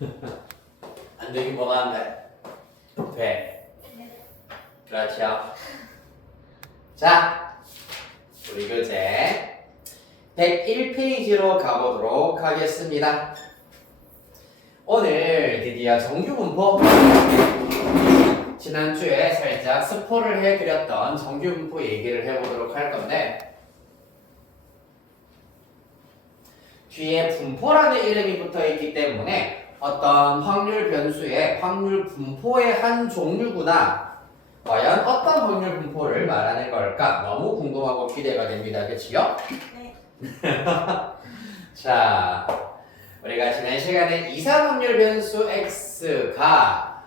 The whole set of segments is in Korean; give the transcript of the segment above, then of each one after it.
안 되긴 뭐가 안 돼? 돼. 그렇죠. 자, 우리 교재 101페이지로 가보도록 하겠습니다. 오늘 드디어 정규분포, 지난주에 살짝 스포를 해드렸던 정규분포 얘기를 해보도록 할 건데, 뒤에 분포라는 이름이 붙어 있기 때문에 어떤 확률 변수의 확률 분포의 한 종류구나, 과연 어떤 확률 분포를 말하는 걸까 너무 궁금하고 기대가 됩니다. 그치요? 네. 자, 우리가 지난 시간에 이상 확률 변수 x가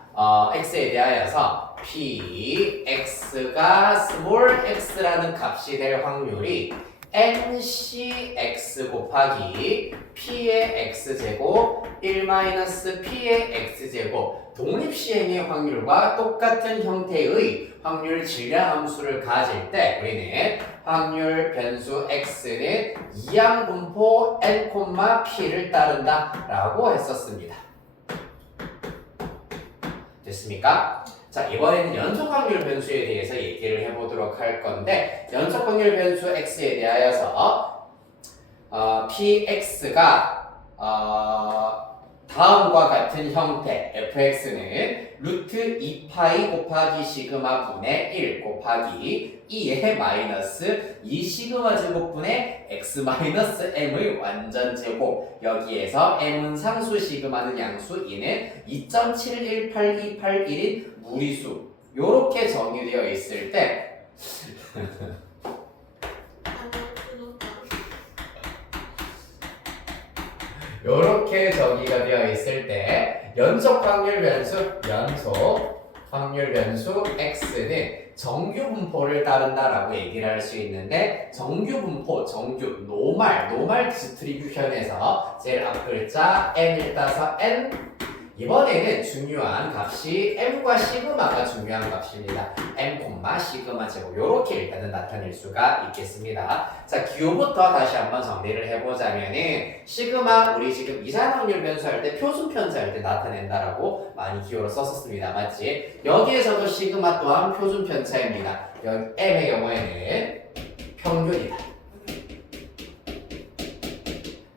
x에 대하여서 p x가 스몰 x라는 값이 될 확률이 ncx 곱하기 p의 x제곱 1-p의 x제곱 독립시행의 확률과 똑같은 형태의 확률 질량함수를 가질 때 우리는 확률 변수 x는 이항분포 n, p를 따른다 라고 했었습니다. 됐습니까? 자, 이번에는 연속 확률 변수에 대해서 얘기를 해보도록 할 건데, 연속 확률 변수 x에 대하여서 px가 다음과 같은 형태 fx는 루트 2파이 곱하기 시그마 분의 1 곱하기 2의 마이너스 2 시그마 제곱분의 x 마이너스 m의 완전 제곱, 여기에서 m은 상수 시그마는 양수 2는 2.718281인 무리수, 요렇게 정의되어 있을 때 요렇게 정의가 되어 있을 때 연속 확률 변수 x는 정규 분포를 따른다라고 얘기를 할 수 있는데, 정규 분포, 노말 디스트리뷰션에서 제일 앞 글자 n을 따서 n, 이번에는 중요한 값이 m과 시그마가 중요한 값입니다. m, 시그마 제곱, 요렇게 일단은 나타낼 수가 있겠습니다. 자, 기호부터 다시 한번 정리를 해보자면은 시그마, 우리 지금 이산확률 변수 할 때 표준 편차 할 때 나타낸다라고 많이 기호로 썼었습니다. 맞지? 여기에서도 시그마 또한 표준 편차입니다. 여기 m의 경우에는 평균이다.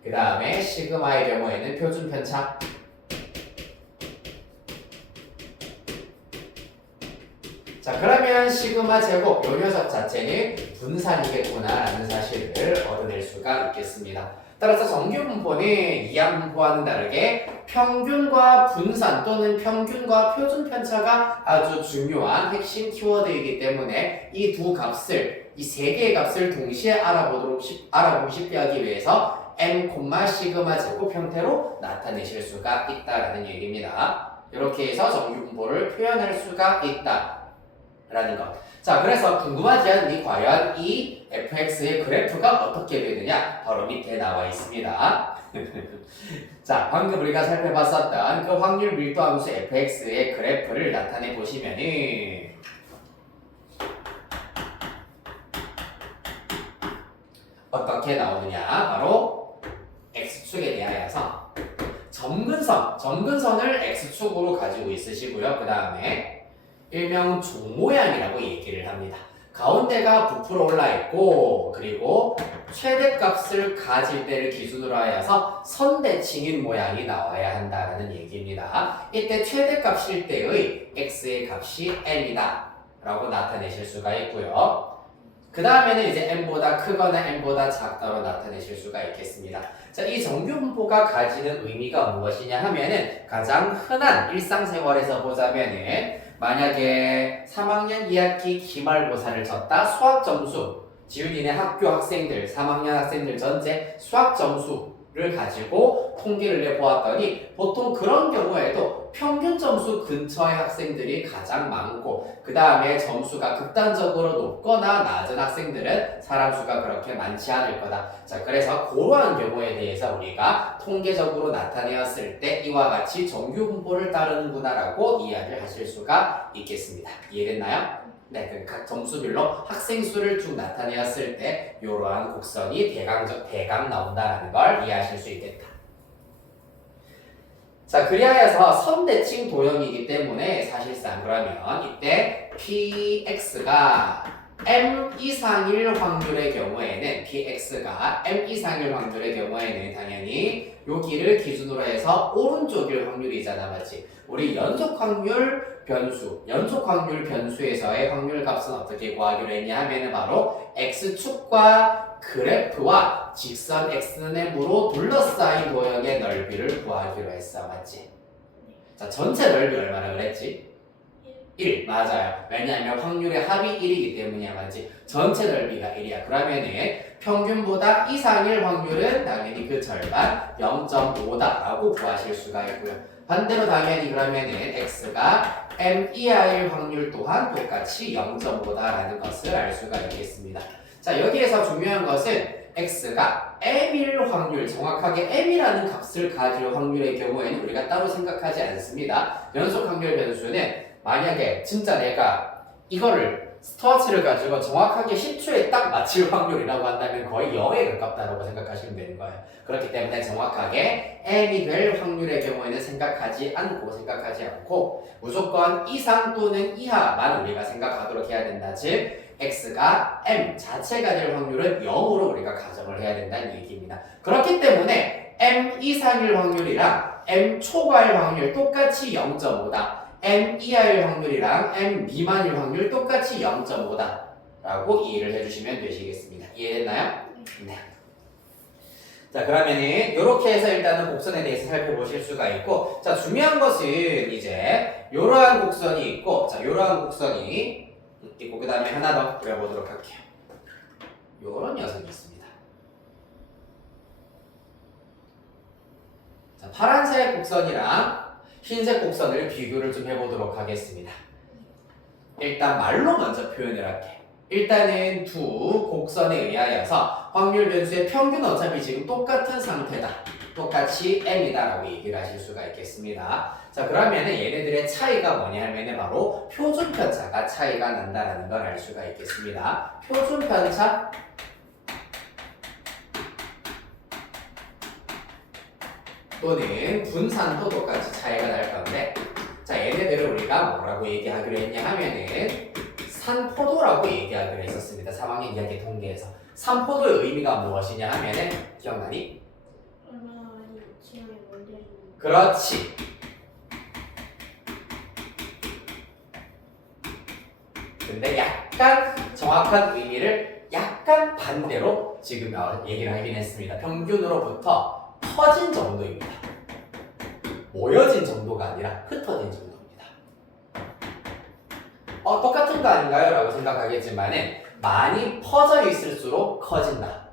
그 다음에 시그마의 경우에는 표준 편차. 자, 그러면 시그마 제곱, 요 녀석 자체는 분산이겠구나라는 사실을 얻어낼 수가 있겠습니다. 따라서 정규분포는 이항분포와는 다르게 평균과 분산 또는 평균과 표준 편차가 아주 중요한 핵심 키워드이기 때문에 이 두 값을, 이 세 개의 값을 동시에 알아보고 싶게 하기 위해서 m, 시그마 제곱 형태로 나타내실 수가 있다라는 얘기입니다. 이렇게 해서 정규분포를 표현할 수가 있다 라는 것. 자, 그래서 궁금하지 않니? 과연 이 fx의 그래프가 어떻게 되느냐? 바로 밑에 나와 있습니다. 자, 방금 우리가 살펴봤었던 그 확률 밀도 함수 fx의 그래프를 나타내 보시면은 어떻게 나오느냐? 바로 x축에 대하여서 점근선을 x축으로 가지고 있으시고요. 그 다음에 일명 종모양이라고 얘기를 합니다. 가운데가 부풀어 올라 있고, 그리고 최대값을 가질 때를 기준으로 하여서 선대칭인 모양이 나와야 한다는 얘기입니다. 이때 최대값일 때의 x의 값이 n이다 라고 나타내실 수가 있고요. 그 다음에는 이제 n보다 크거나 n보다 작다로 나타내실 수가 있겠습니다. 자, 이 정규분포가 가지는 의미가 무엇이냐 하면은, 가장 흔한 일상생활에서 보자면은 만약에 3학년 2학기 기말고사를 쳤다, 수학 점수, 지훈이네 학교 학생들, 3학년 학생들 전체 수학 점수를 가지고 통계를 내보았더니 보통 그런 경우에도 평균 점수 근처의 학생들이 가장 많고, 그 다음에 점수가 극단적으로 높거나 낮은 학생들은 사람 수가 그렇게 많지 않을 거다. 자, 그래서 그러한 경우에 대해서 우리가 통계적으로 나타내었을 때 이와 같이 정규분포를 따르는구나 라고 이해를 하실 수가 있겠습니다. 이해됐나요? 네, 그 각 점수별로 학생 수를 쭉 나타내었을 때 이러한 곡선이 대강 나온다라는 걸 이해하실 수 있겠다. 자, 자, 그리하여서 선대칭 도형이기 때문에 사실상 그러면 이때 px가 m 이상일 확률의 경우에는 px가 m 이상일 확률의 경우에는 당연히 여기를 기준으로 해서 오른쪽일 확률이잖아, 맞지? 우리 연속 확률 변수에서의 확률 값은 어떻게 구하기로 했냐 하면은 바로 x축과 그래프와 직선 xnem으로 둘러싸인 도형의 넓이를 구하기로 했어, 맞지? 자, 전체 넓이 얼마나 그랬지? 1, 맞아요. 왜냐하면 확률의 합이 1이기 때문이야, 맞지? 전체 넓이가 1이야. 그러면은 평균보다 이상일 확률은 당연히 그 절반 0.5다라고 구하실 수가 있고요. 반대로 당연히 그러면은 x가 m 이하일 확률 또한 똑같이 0.5다라는 것을 알 수가 있겠습니다. 자, 여기에서 중요한 것은 x가 m일 확률, 정확하게 m이라는 값을 가질 확률의 경우에는 우리가 따로 생각하지 않습니다. 연속 확률 변수는 만약에 진짜 내가 이거를 스터치를 가지고 정확하게 10초에 딱 맞출 확률이라고 한다면 거의 0에 가깝다고 생각하시면 되는 거예요. 그렇기 때문에 정확하게 m이 될 확률의 경우에는 생각하지 않고 무조건 이상 또는 이하만 우리가 생각하도록 해야 된다. 즉 x가 m 자체가 될 확률은 0으로 우리가 가정을 해야 된다는 얘기입니다. 그렇기 때문에 m 이상일 확률이랑 m 초과일 확률 똑같이 0.5다. m 이하일 확률이랑 m 미만일 확률 똑같이 0.5다 라고 이해를 해주시면 되시겠습니다. 이해됐나요? 네. 자, 그러면은 이렇게 해서 일단은 곡선에 대해서 살펴보실 수가 있고, 자, 중요한 것은 이제 이러한 곡선이 있고, 자, 이러한 곡선이 있고, 그 다음에 하나 더 그려보도록 할게요. 이런 녀석이 있습니다. 자, 파란색 곡선이랑 흰색 곡선을 비교를 좀 해보도록 하겠습니다. 일단 말로 먼저 표현을 할게. 일단은 두 곡선에 의하여서 확률 변수의 평균은 어차피 지금 똑같은 상태다. 똑같이 m이다 라고 얘기를 하실 수가 있겠습니다. 자, 그러면은 얘네들의 차이가 뭐냐 하면은 바로 표준 편차가 차이가 난다라는 걸 알 수가 있겠습니다. 표준 편차 또는 분산도 똑같이 차이가 날 건데, 자, 얘네들을 우리가 뭐라고 얘기하기로 했냐 하면은 산포도라고 얘기하기로 했었습니다. 3학년 이야기 통계에서. 산포도의 의미가 무엇이냐 하면은 기억나니? 얼마나 많이 지형에 몰려 있는. 그렇지. 근데 약간 정확한 의미를 약간 반대로 지금 얘기를 하긴 했습니다. 평균으로부터 퍼진 정도입니다. 모여진 정도가 아니라 흩어진 정도입니다. 똑같은 거 아닌가요? 라고 생각하겠지만은 많이 퍼져 있을수록 커진다.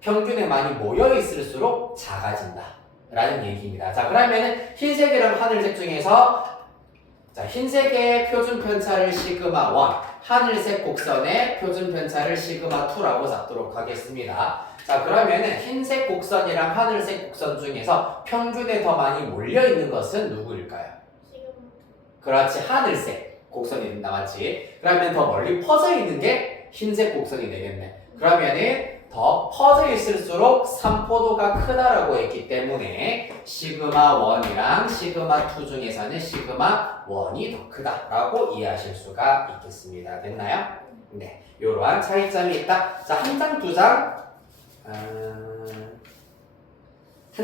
평균에 많이 모여 있을수록 작아진다. 라는 얘기입니다. 자, 그러면은 흰색이랑 하늘색 중에서 자, 흰색의 표준 편차를 시그마 1, 하늘색 곡선의 표준 편차를 시그마 2라고 잡도록 하겠습니다. 자, 그러면은 흰색 곡선이랑 하늘색 곡선 중에서 평균에 더 많이 몰려 있는 것은 누구일까요? 그렇지, 하늘색 곡선이 된다, 맞지? 그러면 더 멀리 퍼져 있는 게 흰색 곡선이 되겠네. 그러면은 더 퍼져 있을수록 산포도가 크다라고 했기 때문에 시그마 1이랑 시그마 2 중에서는 시그마 1이 더 크다라고 이해하실 수가 있겠습니다. 됐나요? 네, 이러한 차이점이 있다. 자, 한 장, 두 장, 한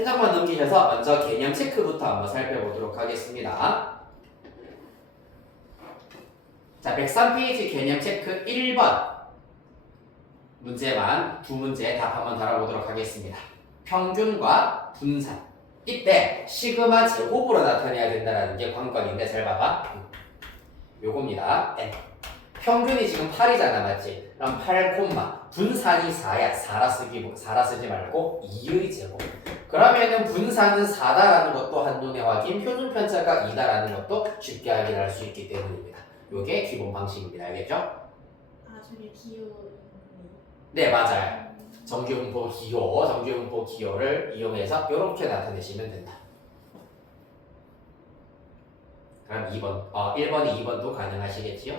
장만 넘기셔서 먼저 개념 체크부터 한번 살펴보도록 하겠습니다. 자, 103페이지 개념 체크 1번. 문제만 두 문제 답 한번 달아보도록 하겠습니다. 평균과 분산. 이때 시그마 제곱으로 나타내야 된다는 게 관건인데 잘 봐봐. 요겁니다. N. 평균이 지금 8이잖아, 맞지? 그럼 8, 분산이 4야. 4라 쓰지 말고 2의 제곱. 그러면은 분산은 4다라는 것도 한눈에 확인, 표준 편차가 2다라는 것도 쉽게 확인할 수 있기 때문입니다. 요게 기본 방식입니다. 알겠죠? 아, 저게 기호. 네, 맞아요. 정규분포 기호를 이용해서 이렇게 나타내시면 된다. 그럼 2번, 1번이 2번도 가능하시겠지요?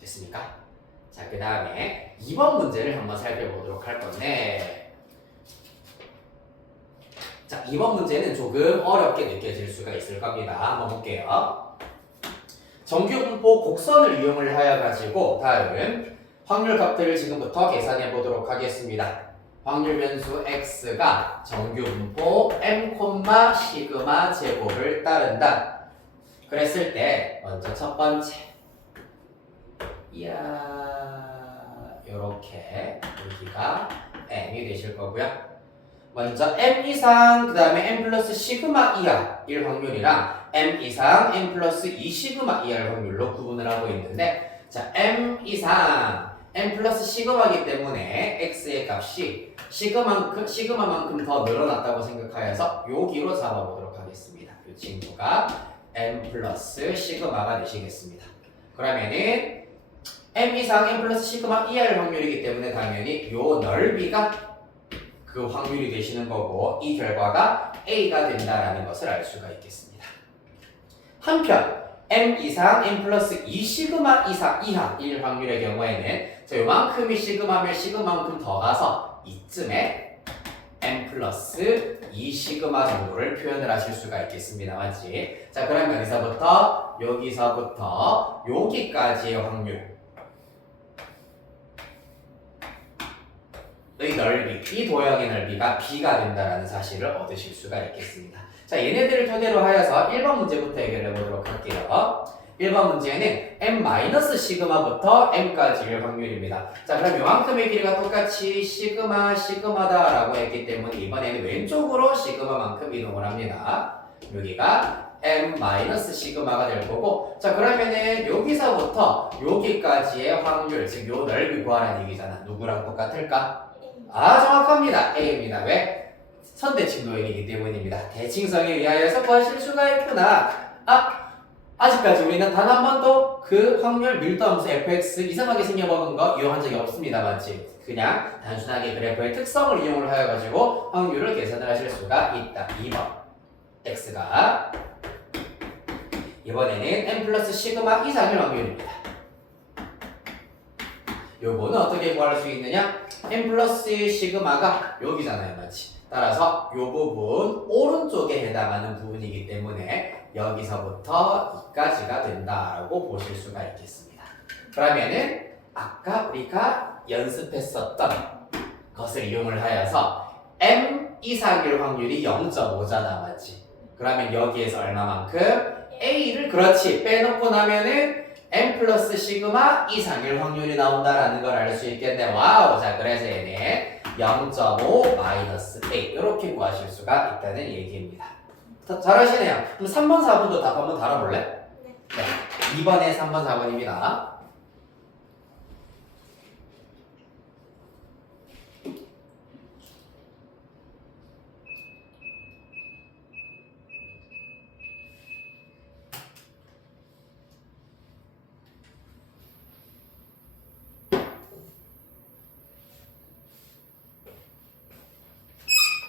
됐습니까? 자, 그 다음에 2번 문제를 한번 살펴보도록 할 건데, 자, 2번 문제는 조금 어렵게 느껴질 수가 있을 겁니다. 한번 볼게요. 정규분포 곡선을 이용을 하여 가지고 다음 확률 값들을 지금부터 계산해 보도록 하겠습니다. 확률 변수 x가 정규분포 m, 시그마 제곱을 따른다. 그랬을 때 먼저 첫 번째, 이야, 요렇게 여기가 m이 되실 거고요. 먼저 m 이상 그 다음에 m 플러스 시그마 이하일 확률이랑 m 이상 m 플러스 2 시그마 이하일 확률로 구분을 하고 있는데, 자, m 이상 m 플러스 시그마이기 때문에 x의 값이 시그마만큼 더 늘어났다고 생각하여서 여기로 잡아보도록 하겠습니다. 이 친구가 m 플러스 시그마가 되시겠습니다. 그러면은 m 이상 m 플러스 시그마 이하일 확률이기 때문에 당연히 요 넓이가 그 확률이 되시는 거고, 이 결과가 a가 된다라는 것을 알 수가 있겠습니다. 한편 m 이상 m 플러스 2 시그마 이하일 확률의 경우에는 자, 요만큼이 시그마면 시그마만큼 더 가서 이쯤에 m 플러스 2 시그마 정도를 표현을 하실 수가 있겠습니다. 맞지? 자, 그러면 여기서부터 여기까지의 확률, 의 넓이, 이 도형의 넓이가 b가 된다는 사실을 얻으실 수가 있겠습니다. 자, 얘네들을 토대로 하여서 1번 문제부터 해결해 보도록 할게요. 1번 문제는 m 시그마부터 m까지일 확률입니다. 자, 그럼 요만큼의 길이가 똑같이 시그마다라고 했기 때문에 이번에는 왼쪽으로 시그마만큼 이동을 합니다. 여기가 m 시그마가 될 거고, 자, 그러면은 여기서부터 여기까지의 확률, 즉 요 넓이 구하라는 얘기잖아. 누구랑 똑같을까? 아, 정확합니다. A입니다. 왜? 선대칭 도형이기 때문입니다. 대칭성에 의하여서 구하실 수가 있구나. 아직까지 우리는 단 한 번도 그 확률 밀도함수 fx 이상하게 생겨먹은 거 이용한 적이 없습니다. 맞지? 그냥 단순하게 그래프의 특성을 이용을 하여 가지고 확률을 계산을 하실 수가 있다. 2번 x가 이번에는 m 플러스 시그마 이상일 확률입니다. 요거는 어떻게 구할 수 있느냐? m 플러스 시그마가 여기잖아요. 맞지? 따라서 요 부분 오른쪽에 해당하는 부분이기 때문에 여기서부터 이까지가 된다라고 보실 수가 있겠습니다. 그러면은 아까 우리가 연습했었던 것을 이용을 하여서 m 이상일 확률이 0.5잖아. 맞지? 그러면 여기에서 얼마만큼? a를 그렇지 빼놓고 나면은 m 플러스 시그마 이상일 확률이 나온다라는 걸 알 수 있겠네. 와우. 자, 그래서 얘는 0.5 마이너스 a 이렇게 구하실 수가 있다는 얘기입니다. 잘하시네요. 그럼 3번, 4번도 답 한번 달아볼래? 네. 2번에 3번, 4번입니다.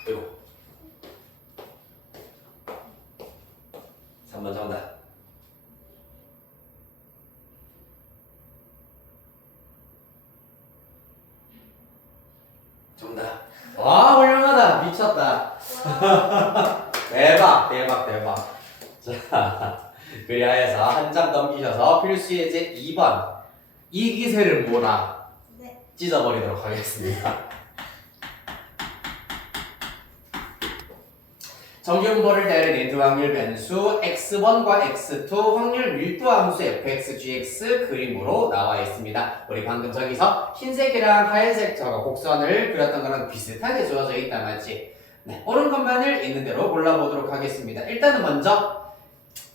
그리고 3번 정답. 정답. 와, 훌륭하다. 미쳤다. 대박. 자, 그리하여서 한 장 넘기셔서 필수 예제 2번 이 기세를 몰아 찢어버리도록 하겠습니다. 정규분포를 따르는 두 확률 변수 x1과 x2 확률 밀도 함수 fx, gx 그림으로 나와 있습니다. 우리 방금 저기서 흰색이랑 하얀색 저거 곡선을 그렸던 거랑 비슷하게 주어져 있다 맞지? 네, 옳은 것만을 있는 대로 골라보도록 하겠습니다. 일단은 먼저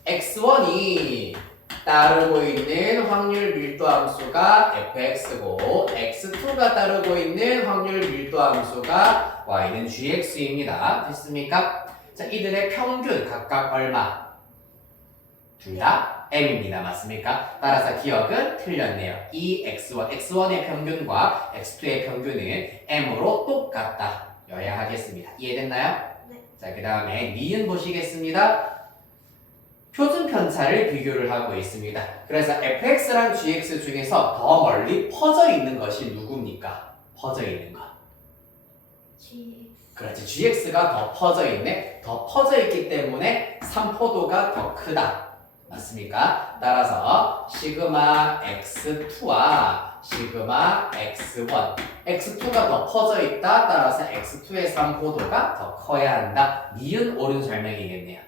x1이 따르고 있는 확률 밀도 함수가 fx고 x2가 따르고 있는 확률 밀도 함수가 y는 gx입니다. 됐습니까? 자, 이들의 평균 각각 얼마? 둘 다 m입니다. 맞습니까? 따라서 기억은 틀렸네요. 이 x1의 평균과 x2의 평균은 m으로 똑같다. 여야 하겠습니다. 이해됐나요? 네. 자, 그 다음에 니은 보시겠습니다. 표준 편차를 비교를 하고 있습니다. 그래서 fx랑 gx 중에서 더 멀리 퍼져 있는 것이 누굽니까? 퍼져 있는 거. GX. 그렇지. gx가 더 퍼져 있네. 더 퍼져 있기 때문에 삼포도가 더 크다. 맞습니까? 따라서 시그마 x2와 시그마 x1 x2가 더 퍼져 있다. 따라서 x2의 삼포도가 더 커야 한다. 니은 옳은 설명이겠네요.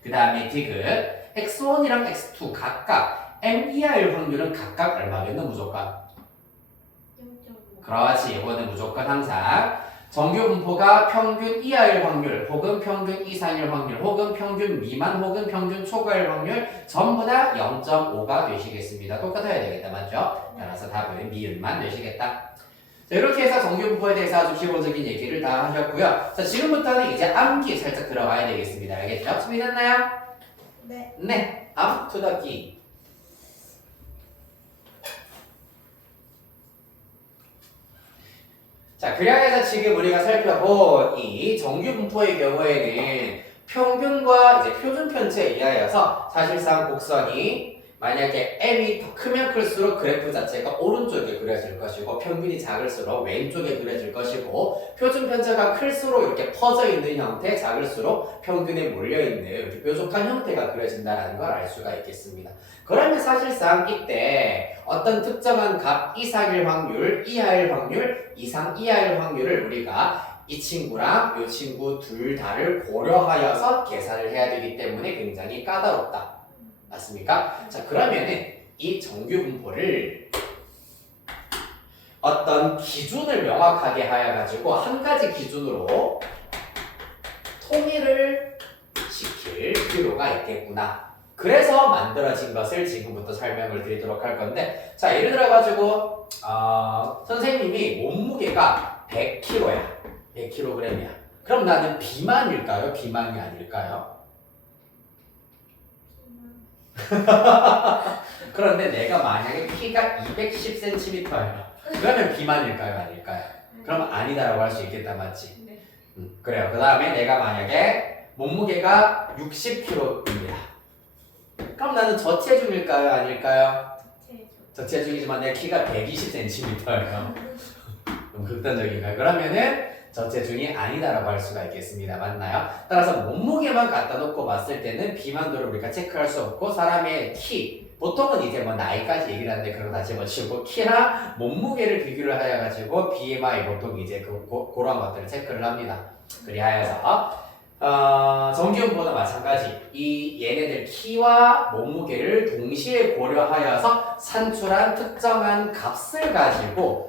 그 다음에 디귿 x1이랑 x2 각각 m 이하일 확률은 각각 얼마겠노? 무조건 0.5. 그렇지. 이거는 무조건 항상 정규 분포가 평균 이하일 확률 혹은 평균 이상일 확률 혹은 평균 미만 혹은 평균 초과일 확률 전부 다 0.5가 되시겠습니다. 똑같아야 되겠다. 맞죠? 따라서 답은 미음만 되시겠다. 자, 이렇게 해서 정규 분포에 대해서 아주 기본적인 얘기를 다 하셨고요. 자, 지금부터는 이제 암기 살짝 들어가야 되겠습니다. 알겠죠? 준비됐나요? 네. 네. up to the key. 자, 그래서 지금 우리가 살펴본 이 정규 분포의 경우에는 평균과 이제 표준 편차에 의하여서 사실상 곡선이 만약에 m이 더 크면 클수록 그래프 자체가 오른쪽에 그려질 것이고 평균이 작을수록 왼쪽에 그려질 것이고 표준 편차가 클수록 이렇게 퍼져 있는 형태, 작을수록 평균에 몰려 있는 이렇게 뾰족한 형태가 그려진다는 걸 알 수가 있겠습니다. 그러면 사실상 이때 어떤 특정한 값 이상일 확률, 이하일 확률, 이상 이하일 확률을 우리가 이 친구랑 이 친구 둘 다를 고려하여서 계산을 해야 되기 때문에 굉장히 까다롭다. 맞습니까? 자, 그러면은 이 정규 분포를 어떤 기준을 명확하게 하여가지고 한 가지 기준으로 통일을 시킬 필요가 있겠구나. 그래서 만들어진 것을 지금부터 설명을 드리도록 할 건데, 자, 예를 들어가지고 선생님이 몸무게가 100kg야. 100kg이야. 그럼 나는 비만일까요? 비만이 아닐까요? 그런데 내가 만약에 키가 210cm예요. 그러면 비만일까요? 아닐까요? 그럼 아니다라고 할 수 있겠다. 맞지? 네. 그래요. 그 다음에 내가 만약에 몸무게가 60kg입니다. 그럼 나는 저체중일까요? 아닐까요? 저체중이지만 내 키가 120cm예요. 너무 극단적인가요? 그러면은 저체중이 아니다라고 할 수가 있겠습니다. 맞나요? 따라서 몸무게만 갖다 놓고 봤을 때는 비만도를 우리가 체크할 수 없고 사람의 키, 보통은 이제 뭐 나이까지 얘기를 하는데 그런 거 다 집어치우고 키랑 몸무게를 비교를 하여가지고 BMI 보통 이제 그런 것들을 체크를 합니다. 그리하여서 정기분포도 마찬가지. 이 얘네들 키와 몸무게를 동시에 고려하여서 산출한 특정한 값을 가지고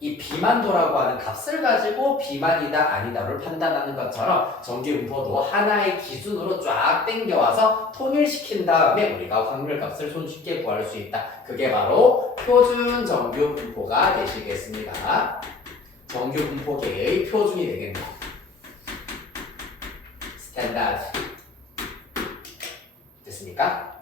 이 비만도라고 하는 값을 가지고 비만이다 아니다를 판단하는 것처럼 정기분포도 하나의 기준으로 쫙 당겨와서 통일시킨 다음에 우리가 확률값을 손쉽게 구할 수 있다. 그게 바로 표준 정규분포가 되시겠습니다. 정규분포계의 표준이 되겠네요. 스탠다드. 됐습니까?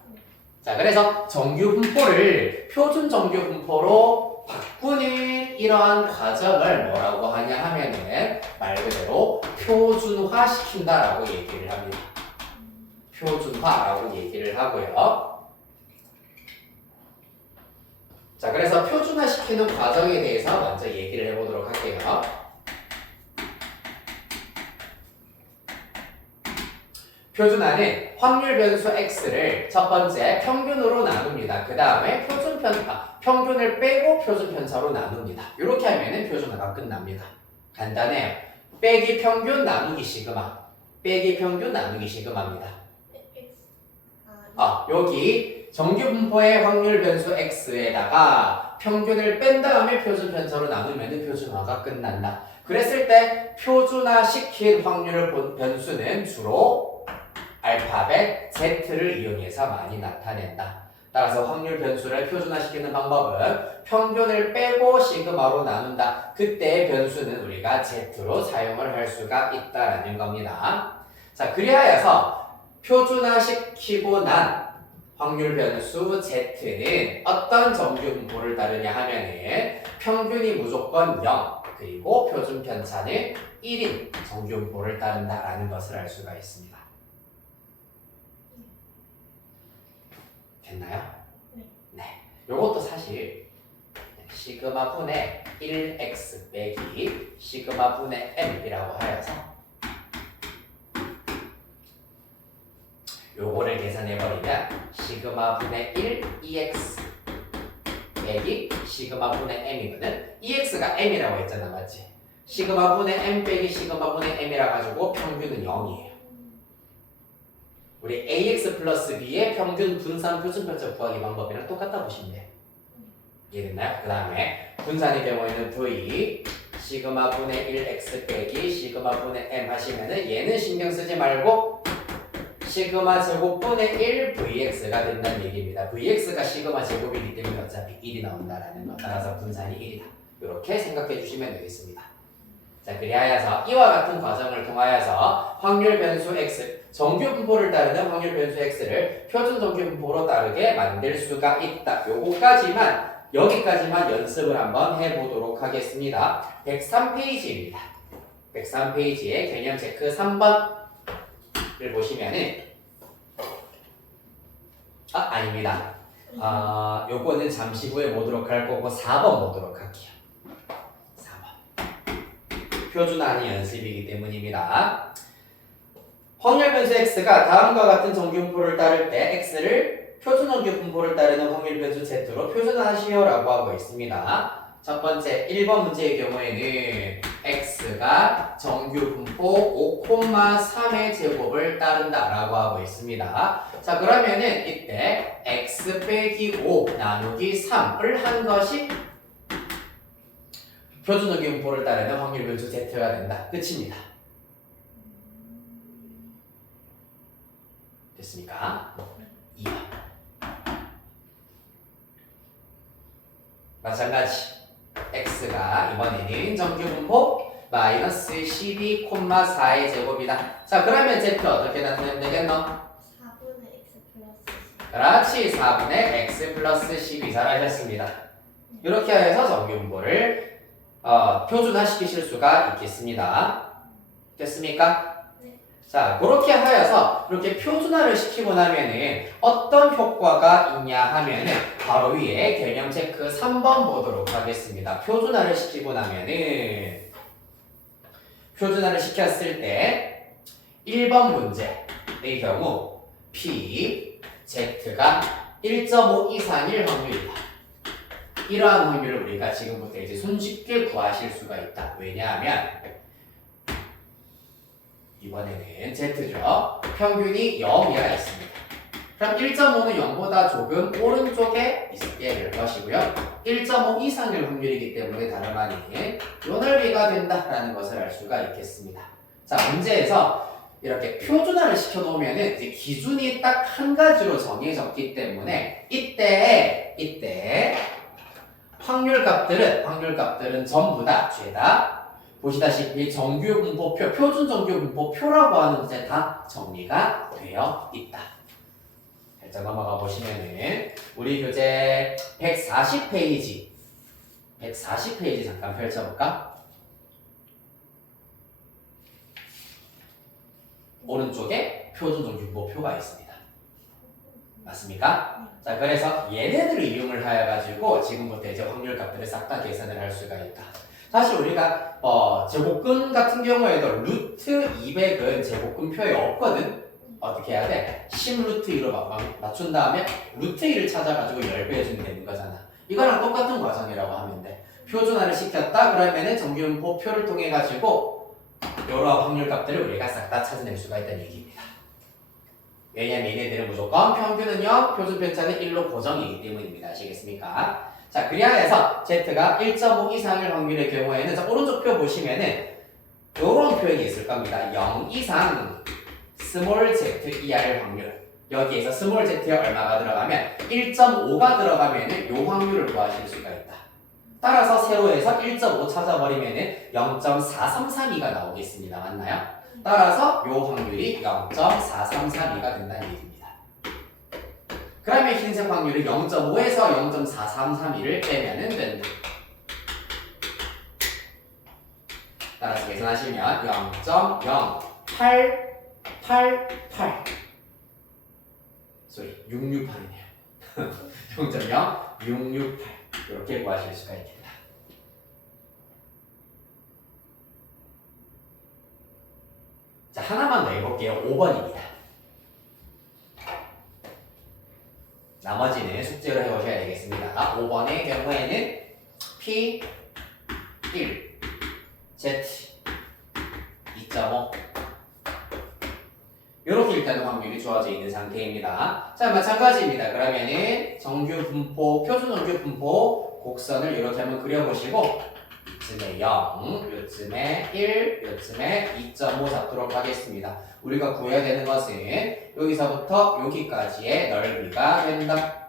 자, 그래서 정규분포를 표준 정규분포로 바꾸는 이러한 과정을 뭐라고 하냐 하면은 말 그대로 표준화 시킨다라고 얘기를 합니다. 표준화라고 얘기를 하고요. 자, 그래서 표준화 시키는 과정에 대해서 먼저 얘기를 해보도록 할게요. 표준화는 확률 변수 x를 첫 번째 평균으로 나눕니다. 그 다음에 평균을 빼고 표준 편차로 나눕니다. 이렇게 하면은 표준화가 끝납니다. 간단해요. 빼기 평균 나누기 시그마. 빼기 평균 나누기 시그마입니다. 여기 정규분포의 확률 변수 x에다가 평균을 뺀 다음에 표준 편차로 나누면 표준화가 끝난다. 그랬을 때 표준화 시킨 확률 변수는 주로 알파벳 Z를 이용해서 많이 나타낸다. 따라서 확률 변수를 표준화시키는 방법은 평균을 빼고 시그마로 나눈다. 그때의 변수는 우리가 Z로 사용을 할 수가 있다라는 겁니다. 자, 그리하여서 표준화시키고 난 확률 변수 Z는 어떤 정규분포를 따르냐 하면은 평균이 무조건 0, 그리고 표준 편차는 1인 정규분포를 따른다라는 것을 알 수가 있습니다. 됐나요? 네. 네. 요것도 사실 시그마 분의 1x 빼기 시그마 분의 m이라고 하여서 요거를 계산해버리면 시그마 분의 1 2x 빼기 시그마 분의 m이거든. 2x가 m이라고 했잖아, 맞지? 시그마 분의 m 빼기 시그마 분의 m이라 가지고 평균은 0이에요. 우리 ax 플러스 b의 평균 분산 표준편차 구하기 방법이랑 똑같다 보시면 돼요. 이해됐나요? 그 다음에 분산의 경우에는 v 시그마 분의 1x 빼기 시그마 분의 m 하시면은 얘는 신경 쓰지 말고 시그마 제곱분의 1 vx가 된다는 얘기입니다. vx가 시그마 제곱이기 때문에 어차피 1이 나온다라는 거. 따라서 분산이 1이다. 이렇게 생각해 주시면 되겠습니다. 자, 그리하여서 이와 같은 과정을 통하여서 확률 변수 x, 정규 분포를 따르는 확률 변수 x를 표준 정규 분포로 따르게 만들 수가 있다. 여기까지만 연습을 한번 해보도록 하겠습니다. 103페이지입니다. 103페이지에 개념 체크 3번을 보시면은 아닙니다. 요거는 잠시 후에 보도록 할 거고 4번 보도록 할게요. 4번. 표준화하는 연습이기 때문입니다. 확률 변수 x가 다음과 같은 정규 분포를 따를 때 x를 표준 정규 분포를 따르는 확률 변수 z로 표준화하시오라고 하고 있습니다. 첫 번째 1번 문제의 경우에는 x가 정규 분포 5,3의 제곱을 따른다라고 하고 있습니다. 자, 그러면은 이때 x 빼기 5 나누기 3을 한 것이 표준 정규 분포를 따르는 확률 변수 z가 된다. 끝입니다. 됐습니까? 2번. 마찬가지. x가 이번에는 정규 분포 마이너스 12,4의 제곱이다. 자, 그러면 z 어떻게 나타내면 되겠노? 4분의 x 플러스 10. 그렇지. 4분의 x 플러스 12 잘하셨습니다. 이렇게 해서 정규 분포를 표준화시키실 수가 있겠습니다. 됐습니까? 자, 그렇게 하여서 이렇게 표준화를 시키고 나면은 어떤 효과가 있냐 하면은 바로 위에 개념 체크 3번 보도록 하겠습니다. 표준화를 시키고 나면은 표준화를 시켰을 때 1번 문제의 경우 P, Z가 1.5 이상일 확률이다. 이러한 확률을 우리가 지금부터 이제 손쉽게 구하실 수가 있다. 왜냐하면 이번에는 Z죠. 평균이 0이라 있습니다. 그럼 1.5는 0보다 조금 오른쪽에 있게 될 것이고요. 1.5 이상일 확률이기 때문에 다름 아닌 요 넓이가 된다라는 것을 알 수가 있겠습니다. 자, 문제에서 이렇게 표준화를 시켜놓으면 이제 기준이 딱 한 가지로 정해졌기 때문에 이때 확률값들은 전부 다 죄다 보시다시피 정규 분포표, 표준 정규 분포표라고 하는 것에 다 정리가 되어 있다. 살짝 넘어가 보시면은 우리 교재 140페이지 잠깐 펼쳐볼까? 오른쪽에 표준 정규 분포표가 있습니다. 맞습니까? 자, 그래서 얘네들을 이용을 하여 가지고 지금부터 이제 확률값들을 싹 다 계산을 할 수가 있다. 사실 우리가 제곱근 같은 경우에도 루트 200은 제곱근표에 없거든. 어떻게 해야 돼? 10 루트 2로 맞춘 다음에 루트 2를 찾아가지고 10배 해주면 되는 거잖아. 이거랑 똑같은 과정이라고 하면 돼. 표준화를 시켰다 그러면은 정규분포표를 통해 가지고 여러 확률값들을 우리가 싹 다 찾아낼 수가 있다는 얘기입니다. 왜냐면 얘네들은 무조건 평균은 0, 표준 편차는 1로 고정이기 때문입니다. 아시겠습니까? 자, 그리하여서 Z가 1.5 이상일 확률의 경우에는 자, 오른쪽 표 보시면은 요런 표현이 있을 겁니다. 0 이상 스몰 z 이하일 확률. 여기에서 스몰 z에 얼마가 들어가면 1.5가 들어가면은 요 확률을 구하실 수가 있다. 따라서 세로에서 1.5 찾아버리면은 0.4332가 나오겠습니다. 맞나요? 따라서 요 확률이 0.4332가 된다는 얘기입니다. 그러면 흰색 확률이 0.5에서 0.4332를 빼면은 된다. 따라서 계산하시면 0.0888 668이네요. 0.0668 이렇게 구하실 수가 있겠다. 자, 하나만 더 해볼게요. 5번입니다. 나머지는 숙제로 해오셔야 되겠습니다. 5번의 경우에는 P 1, Z 2.5 이렇게 일단 확률이 주어져 있는 상태입니다. 자, 마찬가지입니다. 그러면은 정규 분포, 표준 정규 분포 곡선을 이렇게 한번 그려보시고 요쯤에 0, 요쯤에 1, 요쯤에 2.5 잡도록 하겠습니다. 우리가 구해야 되는 것은 여기서부터 여기까지의 넓이가 된다.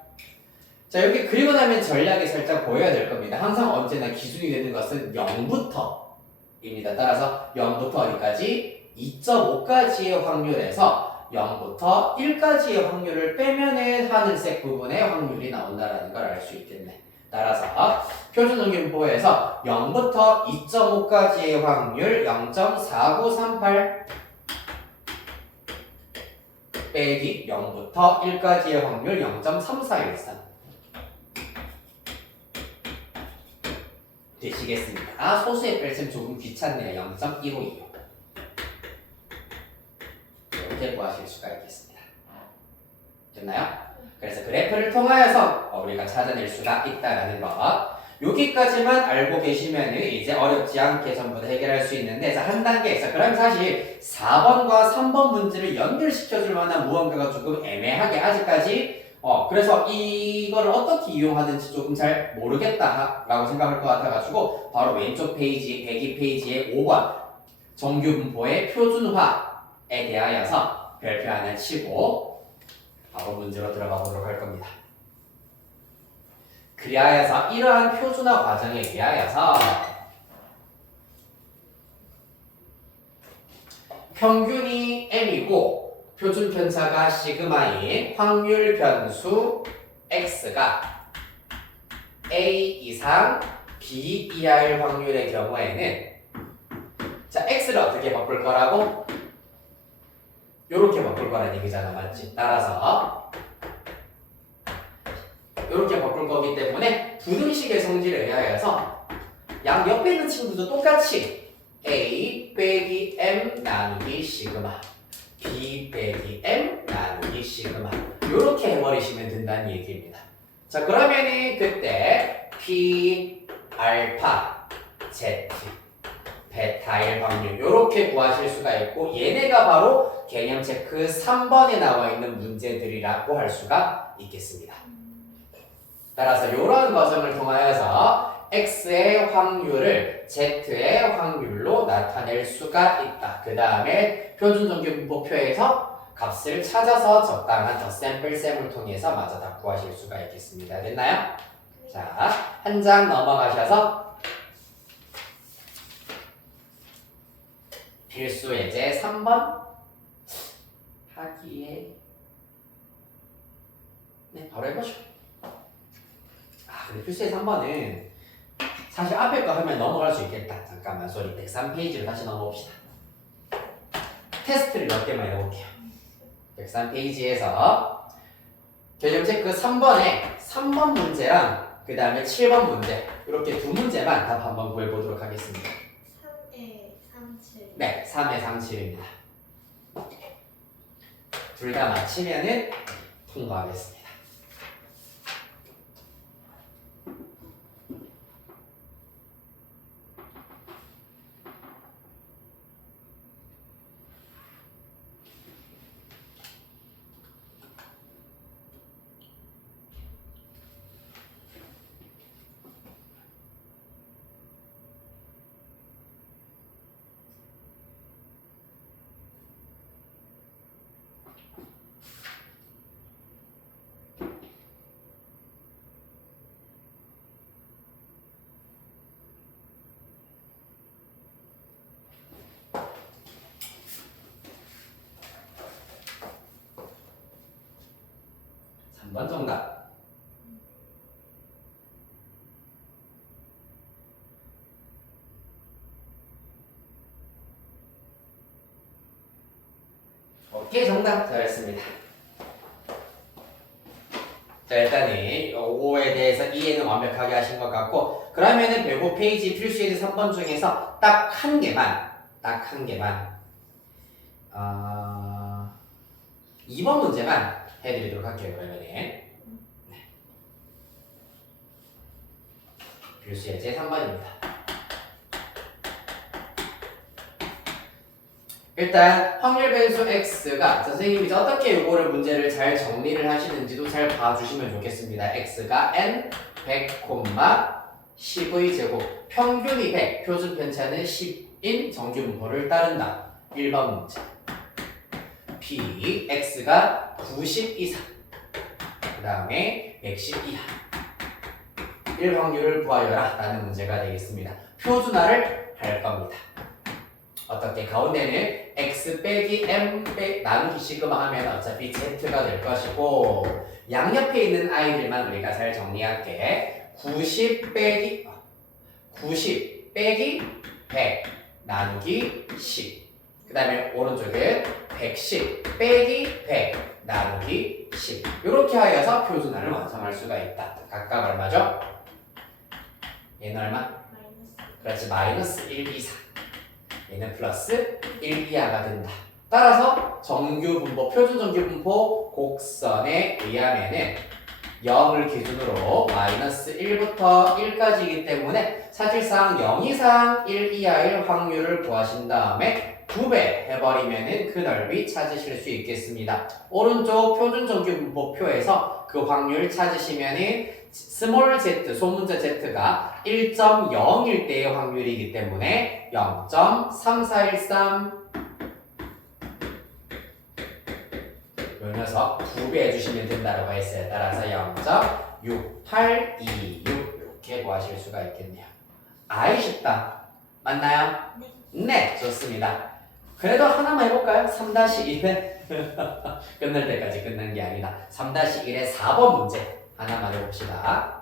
자, 여기 그리고 나면 전략이 살짝 보여야 될 겁니다. 항상 언제나 기준이 되는 것은 0부터입니다. 따라서 0부터 어디까지? 2.5까지의 확률에서 0부터 1까지의 확률을 빼면은 하늘색 부분의 확률이 나온다는 걸 알 수 있겠네. 따라서 표준 정규분포에서 0부터 2.5까지의 확률 0.4938 빼기 0부터 1까지의 확률 0.3413 되시겠습니다. 소수의 뺄셈 조금 귀찮네요. 0.152 이렇게 구하실 수가 있겠습니다. 됐나요? 그래서 그래프를 통하여서 우리가 찾아낼 수가 있다는 것. 여기까지만 알고 계시면 이제 어렵지 않게 전부 다 해결할 수 있는데, 자, 한 단계에서 그럼 사실 4번과 3번 문제를 연결시켜줄 만한 무언가가 조금 애매하게 아직까지 그래서 이걸 어떻게 이용하는지 조금 잘 모르겠다라고 생각할 것 같아가지고 바로 왼쪽 페이지 102페이지의 5번 정규분포의 표준화에 대하여서 별표 하나 치고 바로 문제로 들어가 보도록 할 겁니다. 그리하여서 이러한 표준화 과정에 의하여서 평균이 m이고 표준 편차가 시그마인 확률 변수 x가 a 이상 b 이하일 확률의 경우에는 자 x를 어떻게 바꿀 거라고? 요렇게 바꿀 거라는 얘기잖아, 맞지? 따라서 요렇게 바꿀 거기 때문에 부등식의 성질에 의하여서 양 옆에 있는 친구도 똑같이 a 빼기 m 나누기 시그마 b 빼기 m 나누기 시그마 요렇게 해버리시면 된다는 얘기입니다. 자, 그러면은 그때 p 알파 z 베타일 확률 요렇게 구하실 수가 있고 얘네가 바로 개념 체크 3번에 나와 있는 문제들이라고 할 수가 있겠습니다. 따라서 이런 과정을 통하여서 x의 확률을 z의 확률로 나타낼 수가 있다. 그 다음에 표준 정규분포표에서 값을 찾아서 적당한 덧셈, 뺄셈을 통해서 마저 다 구하실 수가 있겠습니다. 됐나요? 자, 한 장 넘어가셔서 필수 예제 3번 하기에 네, 바로 해보죠. 근데 필수의 3번은 사실 앞에 거 하면 넘어갈 수 있겠다. 잠깐만, 소리 103페이지로 다시 넘어봅시다. 테스트를 몇 개만 해볼게요. 103페이지에서 개념 체크 3번에 3번 문제랑 그 다음에 7번 문제 이렇게 두 문제만 답 한번 구해보도록 하겠습니다. 3에 37. 네, 3의 37입니다. 둘 다 맞히면은 통과하겠습니다. 번 정답. 오케이, 정답. 잘했습니다. 자, 일단은 요거에 대해서 이해는 완벽하게 하신 것 같고, 그러면은 105페이지 필수예제 3번 중에서 딱 한 개만 2번 문제만 해드리도록 할게요. 그러면은 네. 필수예제 3번입니다. 일단 확률 변수 x가 선생님이 어떻게 요거를 문제를 잘 정리를 하시는지도 잘 봐주시면 좋겠습니다. x가 n 100, 10의 제곱, 평균이 100, 표준 편차는 10인 정규 분포를 따른다. 1번 문제. p x가 90 이상, 그 다음에 110 이하. 1 확률을 구하여라 라는 문제가 되겠습니다. 표준화를 할 겁니다. 어떻게? 가운데는 x 빼기 m 나누기 시그마 하면 어차피 z가 될 것이고, 양옆에 있는 아이들만 우리가 잘 정리할게. 90 빼기 100 나누기 10. 그 다음에 오른쪽은 110 빼기 100 나누기 10. 이렇게 하여서 표준화를 완성할 수가 있다. 각각 얼마죠? 얘는 얼마? 마이너스. 그렇지, 마이너스 1 이상. 얘는 플러스 1 이하가 된다. 따라서 정규 분포, 표준 정규 분포 곡선에 의하면은 0을 기준으로 마이너스 1부터 1까지이기 때문에 사실상 0 이상 1 이하일 확률을 구하신 다음에 2배 해버리면은 그 넓이 찾으실 수 있겠습니다. 오른쪽 표준 정규 분포표에서 그 확률 찾으시면은 스몰 z, 소문자 z가 1.0일 때의 확률이기 때문에 0.3413 요 녀석 2배 해주시면 된다고 했어요. 따라서 0.6826 이렇게 구하실 수가 있겠네요. 아이 쉽다. 맞나요? 네, 좋습니다. 그래도 하나만 해볼까요? 3-1에 끝날 때까지 끝난 게 아니다. 3-1의 4번 문제 하나만 해봅시다.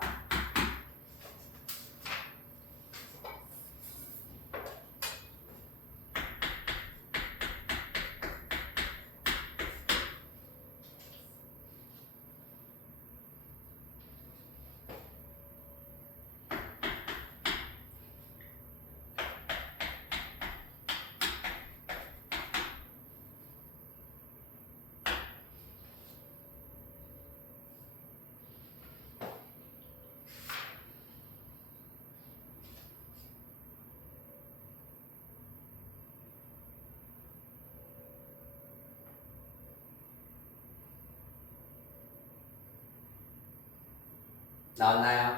나왔나요?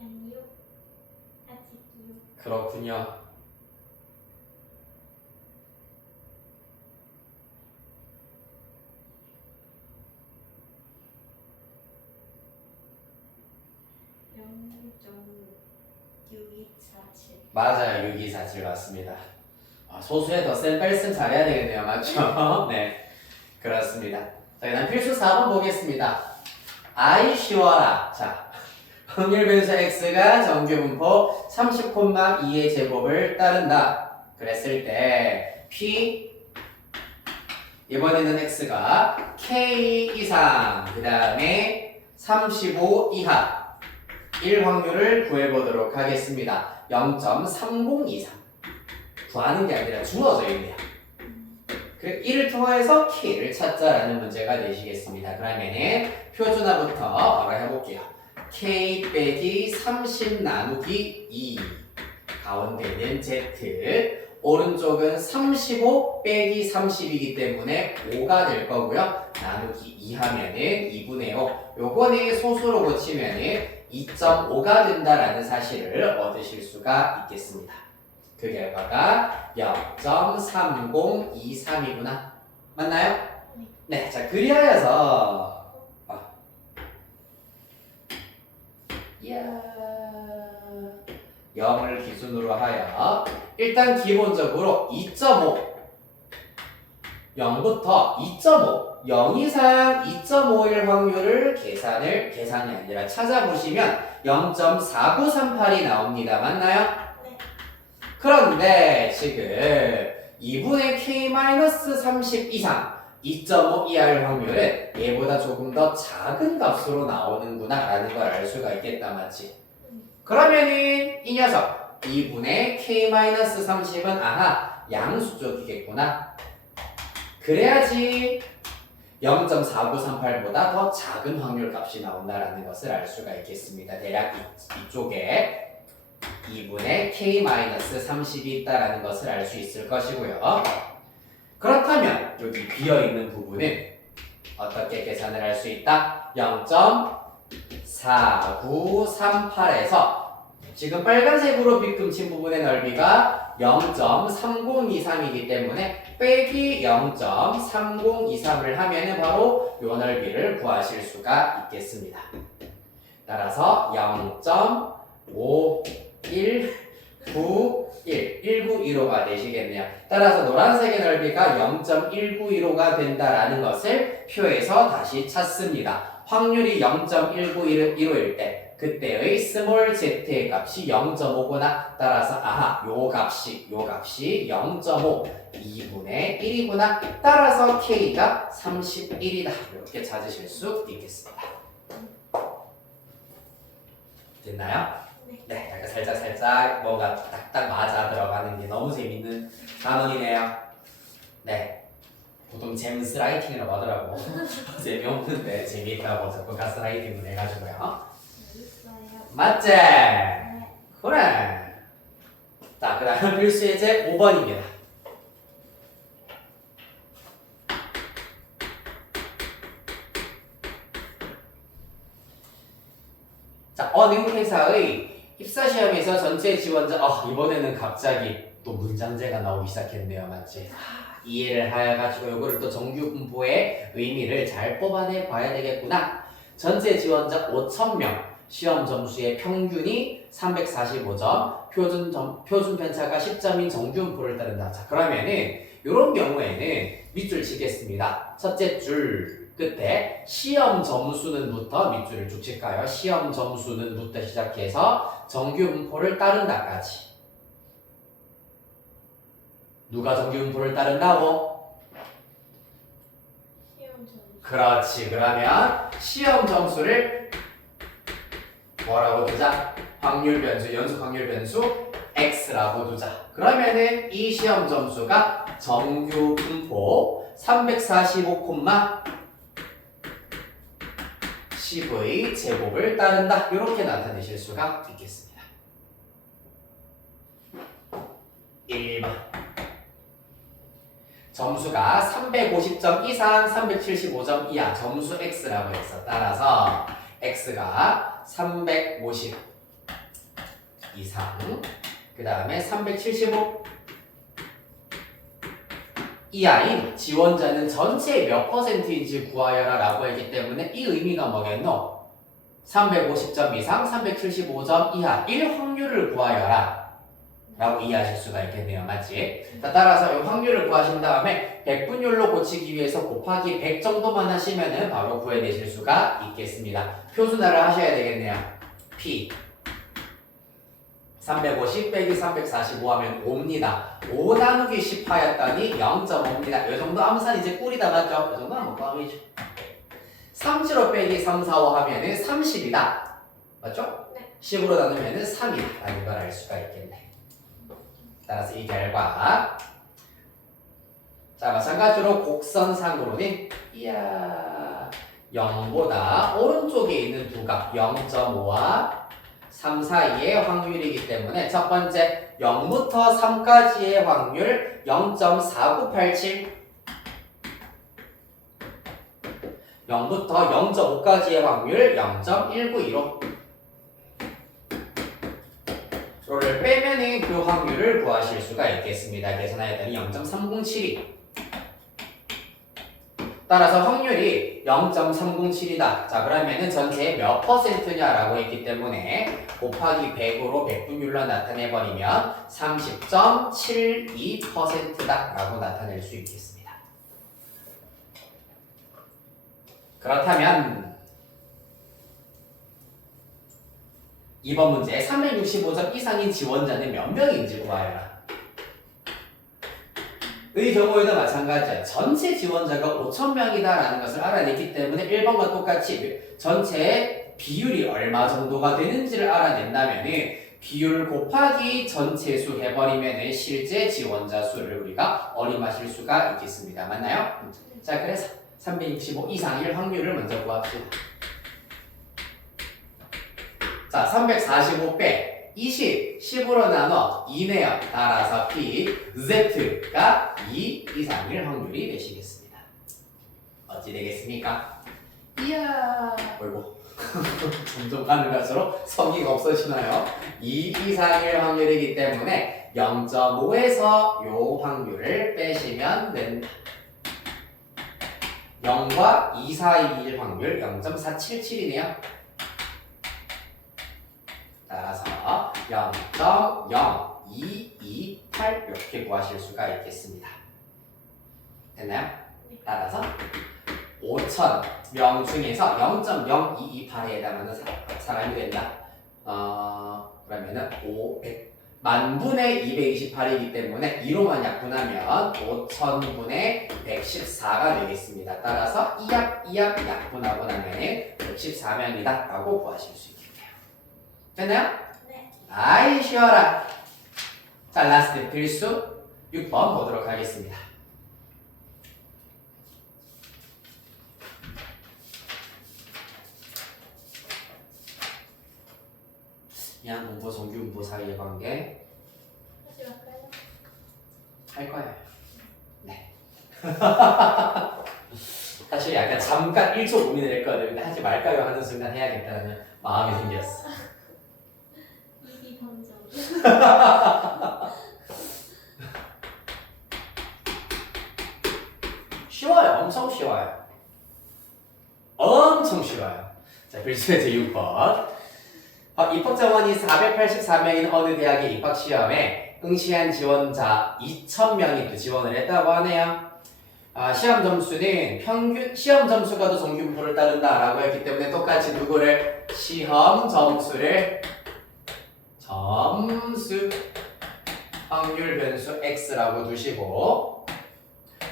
아니요. 아직이요. 그렇군요. 맞아요. 6247 맞습니다. 소수에 더 센 뺄셈 잘해야 되겠네요. 맞죠? 네. 그렇습니다. 자, 그다음 필수 4번 보겠습니다. 아이 쉬워라. 자, 확률 변수 x가 정규 분포 30,2의 제곱을 따른다. 그랬을 때 p 이번에는 x가 k 이상, 그 다음에 35 이하 1 확률을 구해보도록 하겠습니다. 0.3023 구하는 게 아니라 주어져 있네요. 그 1을 통해서 k를 찾자라는 문제가 되시겠습니다. 그러면은 표준화부터 바로 해볼게요. k 빼기 30 나누기 2 가운데는 z, 오른쪽은 35 빼기 30이기 때문에 5가 될 거고요. 나누기 2 하면은 2분의 5. 요거는 소수로 고치면은 2.5가 된다라는 사실을 얻으실 수가 있겠습니다. 그 결과가 0.3023이구나. 맞나요? 네. 자, 그리하여서 이야 0을 기준으로 하여 일단 기본적으로 2.5 0부터 2.5 0 이상 2.5일 확률을 계산이 아니라 찾아보시면 0.4938이 나옵니다. 맞나요? 네. 그런데 지금 2분의 k-30 이상 2.5 이하일 확률은 얘보다 조금 더 작은 값으로 나오는구나 라는 걸 알 수가 있겠다 맞지? 그러면은 이 녀석 2분의 k-30은 아하 양수 쪽이겠구나. 그래야지 0.4938보다 더 작은 확률 값이 나온다라는 것을 알 수가 있겠습니다. 대략 이쪽에 2분의 k-30이 있다라는 것을 알 수 있을 것이고요. 그렇다면 여기 비어있는 부분은 어떻게 계산을 할 수 있다? 0.4938에서 지금 빨간색으로 빗금친 부분의 넓이가 0.3023이기 때문에 빼기 0.3023을 하면은 바로 이 넓이를 구하실 수가 있겠습니다. 따라서 0.5191 1915가 되시겠네요. 따라서 노란색의 넓이가 0.1915가 된다라는 것을 표에서 다시 찾습니다. 확률이 0.1915일 때 그때의 스몰 z의 값이 0.5구나. 따라서 아하 요 값이 0.5 2분의 1이구나. 따라서 k가 31이다. 이렇게 찾으실 수 있겠습니다. 됐나요? 네, 약간 살짝 뭔가 딱딱 맞아 들어가는 게 너무 재밌는 단원이네요. 네, 보통 잼스 라이팅이라고 하더라고. 재미없는데 재미있다고 자꾸 가스라이팅을 해가지고요. 재밌어요. 맞지? 네. 그래. 자, 그 다음 필수 예제 5번입니다. 자, 어느 회사의 입사시험에서 전체 지원자, 이번에는 갑자기 또 문장제가 나오기 시작했네요. 맞지? 이해를 해가지고 요거를 또 정규 분포의 의미를 잘 뽑아내 봐야 되겠구나. 전체 지원자 5,000명, 시험 점수의 평균이 345점, 표준 편차가 10점인 정규 분포를 따른다. 자, 그러면은 요런 경우에는 밑줄 치겠습니다. 첫째 줄 끝에 시험 점수는부터 밑줄을 쭉 칠까요? 시험 점수는부터 시작해서 정규 분포를 따른다까지. 누가 정규 분포를 따른다고? 시험 점수. 그렇지. 그러면 시험 점수를 뭐라고 두자? 확률 변수, 연속 확률 변수 x라고 두자. 그러면은 이 시험 점수가 정규 분포 345, 10의 제곱을 따른다. 이렇게 나타내실 수가 있겠습니다. 1번 점수가 350점 이상, 375점 이하 점수 x라고 해서 따라서 x가 350 이상, 그 다음에 375 이하인 지원자는 전체의 몇 %인지 구하여라 라고 했기 때문에 이 의미가 뭐겠노? 350점 이상, 375점 이하 1 확률을 구하여라 라고 이해하실 수가 있겠네요. 맞지? 따라서 이 확률을 구하신 다음에 백분율로 고치기 위해서 곱하기 100 정도만 하시면 바로 구해내실 수가 있겠습니다. 표준화를 하셔야 되겠네요. P 350 빼기 345 하면 5입니다. 5 나누기 10 하였더니 0.5입니다. 이 정도 암산 이제 꿀이다 맞죠? 이 정도는 뭐 꽝이죠. 375 빼기 345 하면은 30이다. 맞죠? 네. 10으로 나누면은 3이다. 라는 걸 알 수가 있겠네. 따라서 이 결과. 자, 마찬가지로 곡선상으로는, 이야, 0보다 오른쪽에 있는 두 값, 0.5와 3 사이의 확률이기 때문에 첫 번째 0부터 3까지의 확률 0.4987 0부터 0.5까지의 확률 0.1915 를 빼면은 그 확률을 구하실 수가 있겠습니다. 계산하였더니 0.307이 따라서 확률이 0.307이다. 자, 그러면은 전체의 몇 %냐라고 했기 때문에 곱하기 100으로 백분율로 나타내버리면 30.72%다 라고 나타낼 수 있겠습니다. 그렇다면 이번 문제 365점 이상인 지원자는 몇 명인지 구하여라. 경우에도 마찬가지야. 전체 지원자가 5,000명이다라는 것을 알아냈기 때문에 1번과 똑같이 전체의 비율이 얼마 정도가 되는지를 알아낸다면은 비율 곱하기 전체 수 해버리면은 실제 지원자 수를 우리가 어림하실 수가 있겠습니다. 맞나요? 자, 그래서 365 이상일 확률을 먼저 구합시다. 자, 345 빼 20, 10으로 나눠 2네요. 따라서 P, Z가 2 이상일 확률이 되시겠습니다. 어찌 되겠습니까? 이야, 어이구. 점점 가는 갈수록 성의가 없어지나요? 2 이상일 확률이기 때문에 0.5에서 요 확률을 빼시면 된다. 0과 2 사이일 확률 0.477이네요. 따라서 0.0228 이렇게 구하실 수가 있겠습니다. 됐나요? 따라서 5,000명 중에서 0.0228에 해당하는 사람이 된다. 그러면은 500 만분의 228이기 때문에 2로만 약분하면 5,000분의 114가 되겠습니다. 따라서 이약 약분하고 나면은 114명이다 라고 구하실 수 있겠네요. 됐나요? 네. 아이 쉬워라. 자, 라스트 필수 6번 보도록 하겠습니다. 양분포, 정규분포 사이의 관계 하지 말까요? 할 거예요. 네. 사실 약간 잠깐 1초 고민을 했거든요. 근데 하지 말까요? 하는 순간 해야겠다는 마음이 생겼어. 입이 번져. 쉬워요. 엄청 쉬워요. 엄청 쉬워요. 자, 필수의 제6번. 입학정원이 484명인 어느 대학의 입학시험에 응시한 지원자 2,000명이 또 지원을 했다고 하네요. 시험 점수는 평균, 시험 점수가 더 정규분포를 따른다라고 했기 때문에 똑같이 누구를? 시험 점수를 점수 확률 변수 x라고 두시고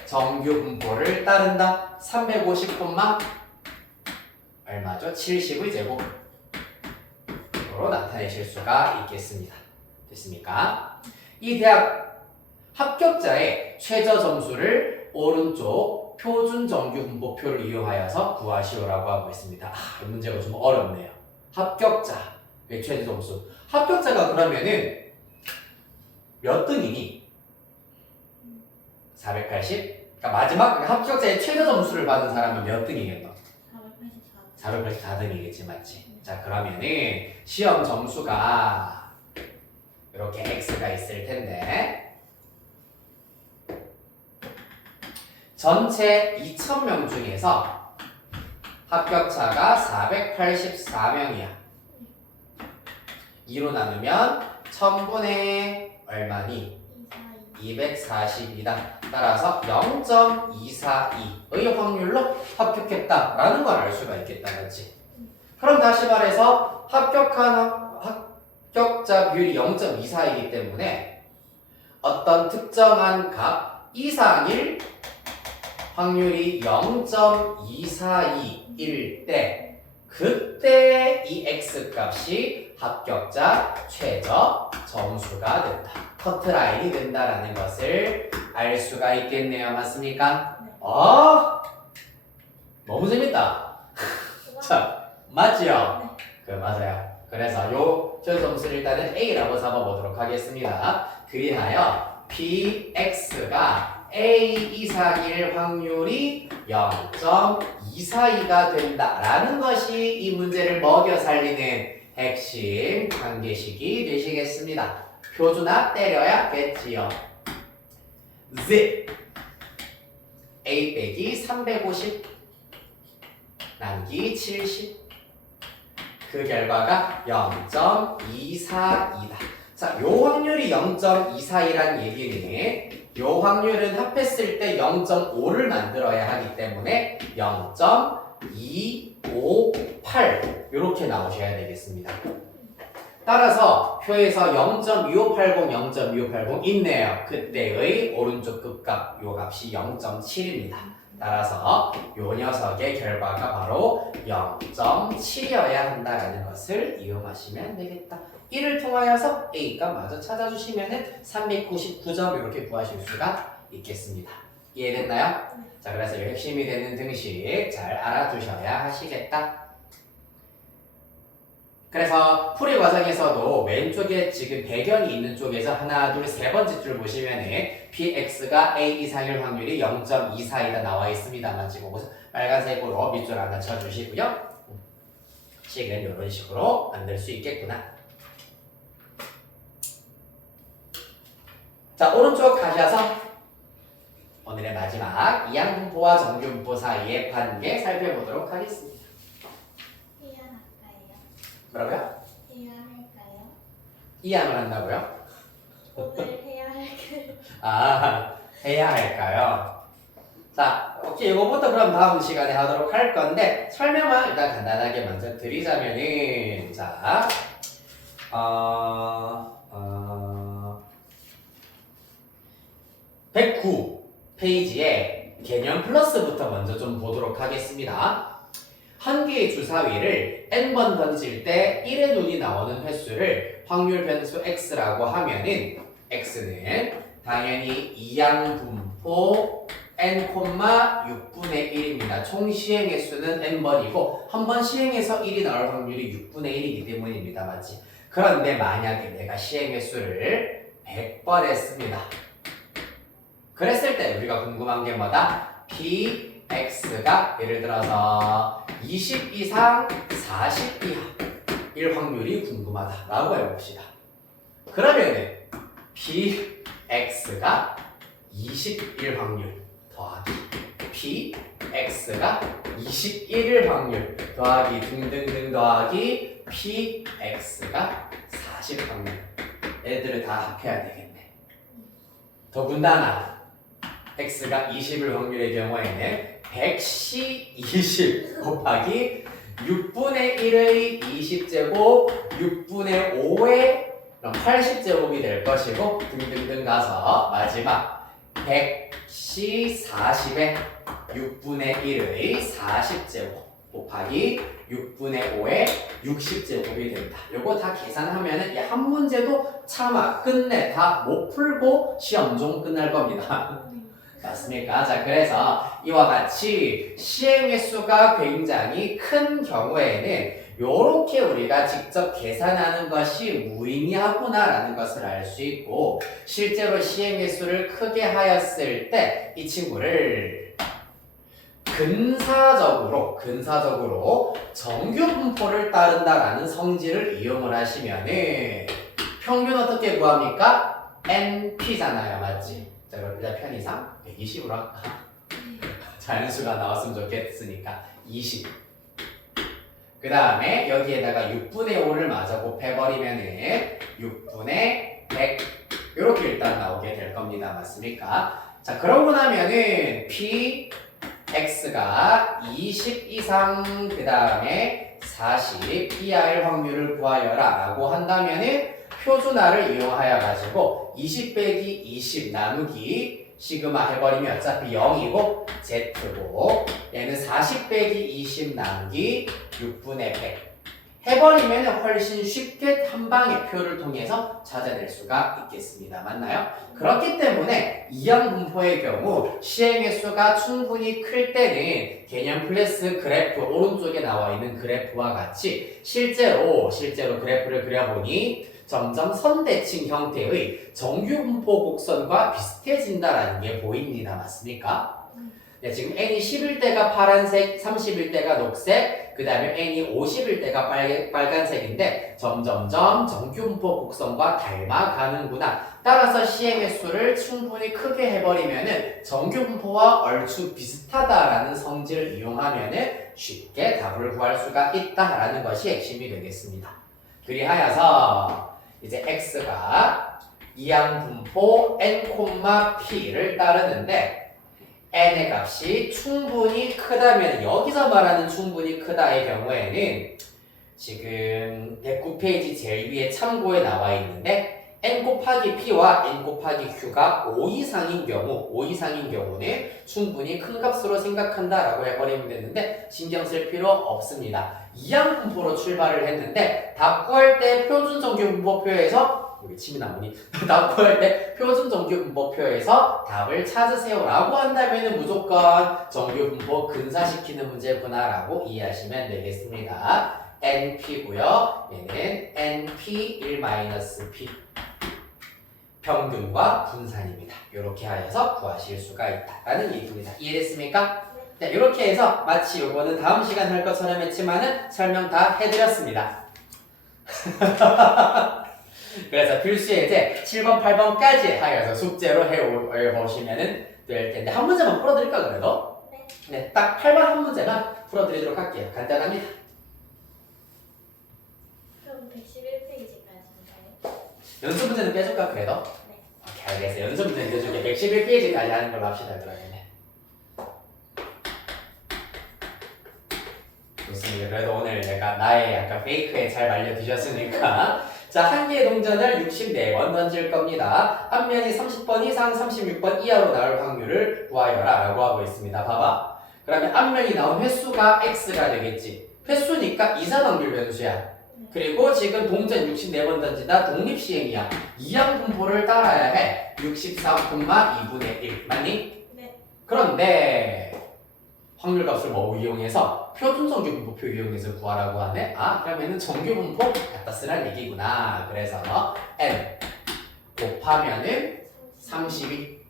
정규분포를 따른다. 350콤마 얼마죠? 70의 제곱 으로 나타내실 수가 있겠습니다. 됐습니까? 이 대학 합격자의 최저 점수를 오른쪽 표준 정규 분포표를 이용하여서 구하시오라고 하고 있습니다. 이 문제가 좀 어렵네요. 합격자의 최저 점수. 합격자가 그러면은 몇 등이니? 480? 그러니까 마지막 합격자의 최저 점수를 받은 사람은 몇 등이겠노? 484. 484등이겠지, 맞지? 자, 그러면은 시험 점수가 이렇게 x가 있을 텐데 전체 2,000명 중에서 합격자가 484명이야. 2로 나누면 1000분의 얼마니? 240이다. 따라서 0.242의 확률로 합격했다라는 걸 알 수가 있겠다, 그렇지? 그럼 다시 말해서 합격자 비율이 0.24이기 때문에 어떤 특정한 값 이상일 확률이 0.242일 때 그때 이 x값이 합격자 최저 점수가 된다. 커트라인이 된다라는 것을 알 수가 있겠네요. 맞습니까? 네. 너무 재밌다. 자, 맞지요? 네. 맞아요. 그래서 요 점수를 일단은 A라고 잡아보도록 하겠습니다. 그리하여 PX가 A 이상일 확률이 0.242가 된다라는 것이 이 문제를 먹여 살리는 핵심 관계식이 되시겠습니다. 표준화 때려야겠지요. Z A 빼기 350 나누기 70 그 결과가 0.242다. 자, 요 확률이 0.242란 얘기는 요 확률은 합했을 때 0.5를 만들어야 하기 때문에 0.258 이렇게 나오셔야 되겠습니다. 따라서 표에서 0.2580, 0.2580 있네요. 그때의 오른쪽 끝값 요 값이 0.7입니다. 따라서 요 녀석의 결과가 바로 0.7이어야 한다라는 것을 이용하시면 되겠다. 이를 통하여서 A값 마저 찾아주시면 399점 이렇게 구하실 수가 있겠습니다. 이해됐나요? 자, 그래서 이 핵심이 되는 등식 잘 알아두셔야 하시겠다. 그래서 풀이 과정에서도 왼쪽에 지금 배경이 있는 쪽에서 하나, 둘, 세 번째 줄 보시면 px가 a 이상일 확률이 0.24이다 나와 있습니다만 지금 빨간색으로 밑줄 하나 쳐주시고요. 식은 이런 식으로 만들 수 있겠구나. 자, 오른쪽 가셔서 오늘의 마지막 이항분포와 정규분포 사이의 관계 살펴보도록 하겠습니다. 해야 할까요? 뭐라고요? 해야 할까요? 이항을 한다고요? 오늘 해야 할까요? 아, 해야 할까요? 자, 오케이, 이거부터 그럼 다음 시간에 하도록 할 건데 설명만 일단 간단하게 먼저 드리자면은 자, 109 페이지에 개념 플러스부터 먼저 좀 보도록 하겠습니다. 한 개의 주사위를 n번 던질 때 1의 눈이 나오는 횟수를 확률 변수 x라고 하면은 x는 당연히 이항분포 n, 6분의 1입니다. 총 시행 횟수는 n번이고 한 번 시행해서 1이 나올 확률이 6분의 1이기 때문입니다. 맞지? 그런데 만약에 내가 시행 횟수를 100번 했습니다. 그랬을 때 우리가 궁금한 게 뭐다? px가 예를 들어서 20 이상 40 이하일 확률이 궁금하다 라고 해봅시다. 그러면은 px가 21 확률 더하기 px가 21일 확률 더하기 등등등 더하기 px가 40 확률 애들을 다 합해야 되겠네. 더군다나 x가 20일 확률의 경우에는 100시 20 곱하기 6분의 1의 20제곱 6분의 5의 80제곱이 될 것이고 등등등 가서 마지막 100시 40의 6분의 1의 40제곱 곱하기 6분의 5의 60제곱이 된다. 요거 다 계산하면은 이 한 문제도 차마 끝내 다 못 풀고 시험 좀 끝날 겁니다. 맞습니까? 자, 그래서 이와 같이 시행 횟수가 굉장히 큰 경우에는 요렇게 우리가 직접 계산하는 것이 무의미하구나라는 것을 알 수 있고 실제로 시행 횟수를 크게 하였을 때 이 친구를 근사적으로 정규 분포를 따른다라는 성질을 이용을 하시면은 평균 어떻게 구합니까? NP잖아요. 맞지? 자, 그럼 일단 편의상 120으로 할까? 자연수가 나왔으면 좋겠으니까 20. 그 다음에 여기에다가 6분의 5를 마저 곱해버리면은 6분의 100 이렇게 일단 나오게 될 겁니다. 맞습니까? 자, 그러고 나면은 px가 20 이상 그 다음에 40 이하일 확률을 구하여라 라고 한다면은 표준화를 이용하여 가지고 20 빼기 20 나누기 시그마 해버리면 어차피 0이고 z고 얘는 40 빼기 20 나누기 6분의 100 해버리면 훨씬 쉽게 한 방의 표를 통해서 찾아낼 수가 있겠습니다. 맞나요? 그렇기 때문에 이항분포의 경우 시행횟수가 충분히 클 때는 개념 플러스 그래프 오른쪽에 나와 있는 그래프와 같이 실제로 그래프를 그려보니 점점 선대칭 형태의 정규분포 곡선과 비슷해진다라는 게 보입니다. 맞습니까? 네, 지금 n이 10일 때가 파란색, 30일 때가 녹색, 그 다음에 n이 50일 때가 빨간색인데 점점점 정규분포 곡선과 닮아가는구나. 따라서 시행의 수를 충분히 크게 해버리면은 정규분포와 얼추 비슷하다라는 성질을 이용하면은 쉽게 답을 구할 수가 있다라는 것이 핵심이 되겠습니다. 그리하여서 이제 x가 이항분포 n, p를 따르는데 n의 값이 충분히 크다면 여기서 말하는 충분히 크다의 경우에는 지금 109페이지 제일 위에 참고에 나와 있는데 n 곱하기 p와 n 곱하기 q가 5 이상인 경우는 충분히 큰 값으로 생각한다라고 해버리면 되는데 신경 쓸 필요 없습니다. 이항분포로 출발을 했는데 답 구할 때 표준 정규 분포표에서 여기 침이 나오니 답 구할 때 표준 정규 분포표에서 답을 찾으세요라고 한다면 무조건 정규 분포 근사시키는 문제구나라고 이해하시면 되겠습니다. NP고요. 얘는 NP1-P 평균과 분산입니다. 이렇게 하여서 구하실 수가 있다라는 얘기입니다. 이해됐습니까? 네, 이렇게 해서 마치 요거는 다음 시간 할 것처럼 했지만은 설명 다 해드렸습니다. 그래서 필수 예제 7번, 8번까지 하여서 숙제로 해보시면 될 텐데 한 문제만 풀어드릴까 그래도? 네, 딱 8번 한 문제만 풀어드리도록 할게요. 간단합니다. 그럼 111페이지까지인가요? 연습 문제는 빼줄까 그래도? 네. 오케이, 알겠어. 연습 문제는 빼줄게. 111페이지까지 하는 걸로 합시다. 그러면. 좋습니다. 그래도 오늘 내가 나의 약간 페이크에 잘 말려드셨으니까 자, 한 개의 동전을 64번 던질 겁니다. 앞면이 30번 이상 36번 이하로 나올 확률을 구하여라 라고 하고 있습니다. 봐봐. 그러면 앞면이 나온 횟수가 x가 되겠지. 횟수니까 이산확률 변수야. 그리고 지금 동전 64번 던진다. 독립시행이야. 이항분포를 따라야 해. 64,2분의 1 맞니? 네. 그런데 확률값을 뭐 이용해서 표준 정규 분포표 이용해서 구하라고 하네. 아, 그러면은 정규 분포 갖다 쓰란 얘기구나. 그래서 n 곱하면은 32.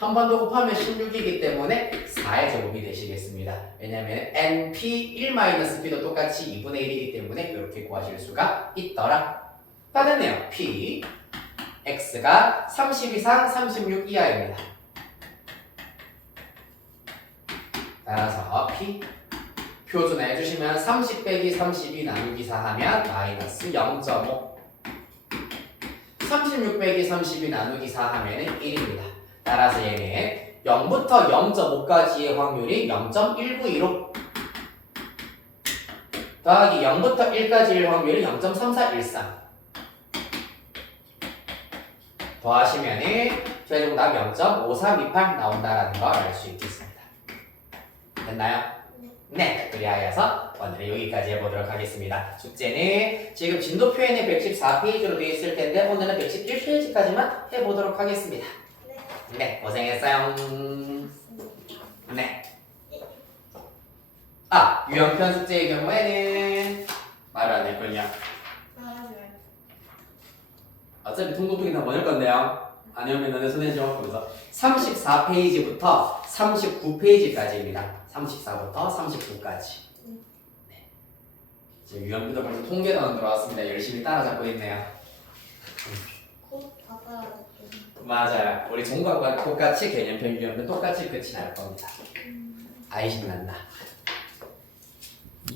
한 번 더 곱하면 16이기 때문에 4의 제곱이 되시겠습니다. 왜냐면 np1-p도 똑같이 2분의 1이기 때문에 이렇게 구하실 수가 있더라. 받았네요. p x가 30 이상 36 이하입니다. 따라서 p 표준화 해주시면 30 빼기 32 나누기 4 하면 마이너스 0.5 36 빼기 32 나누기 4 하면 1입니다. 따라서 얘는 0부터 0.5까지의 확률이 0.192로 더하기 0부터 1까지의 확률이 0.3413 더하시면 최종답 0.5328 나온다라는 걸 알 수 있겠습니다. 됐나요? 네, 그리하여서 오늘은 여기까지 해보도록 하겠습니다. 숙제는 지금 진도 표현이 114페이지로 되어 있을 텐데 오늘은 111페이지까지만 해보도록 하겠습니다. 네, 고생했어요. 네. 아, 유형편 숙제의 경우에는 말을 안 했군요. 어차피 통독통이 다 보낼 건데요. 아니면 너네 손에 좀 보면서 34페이지부터 39페이지까지입니다. 34부터 39까지. 네. 지금 유형편도 벌써 통계도 들어왔습니다. 열심히 따라잡고 있네요. 곧 받아야겠죠. 맞아요. 우리 종각과 똑같이 개념편, 유형편 똑같이 끝이 날 겁니다. 아이 신난다.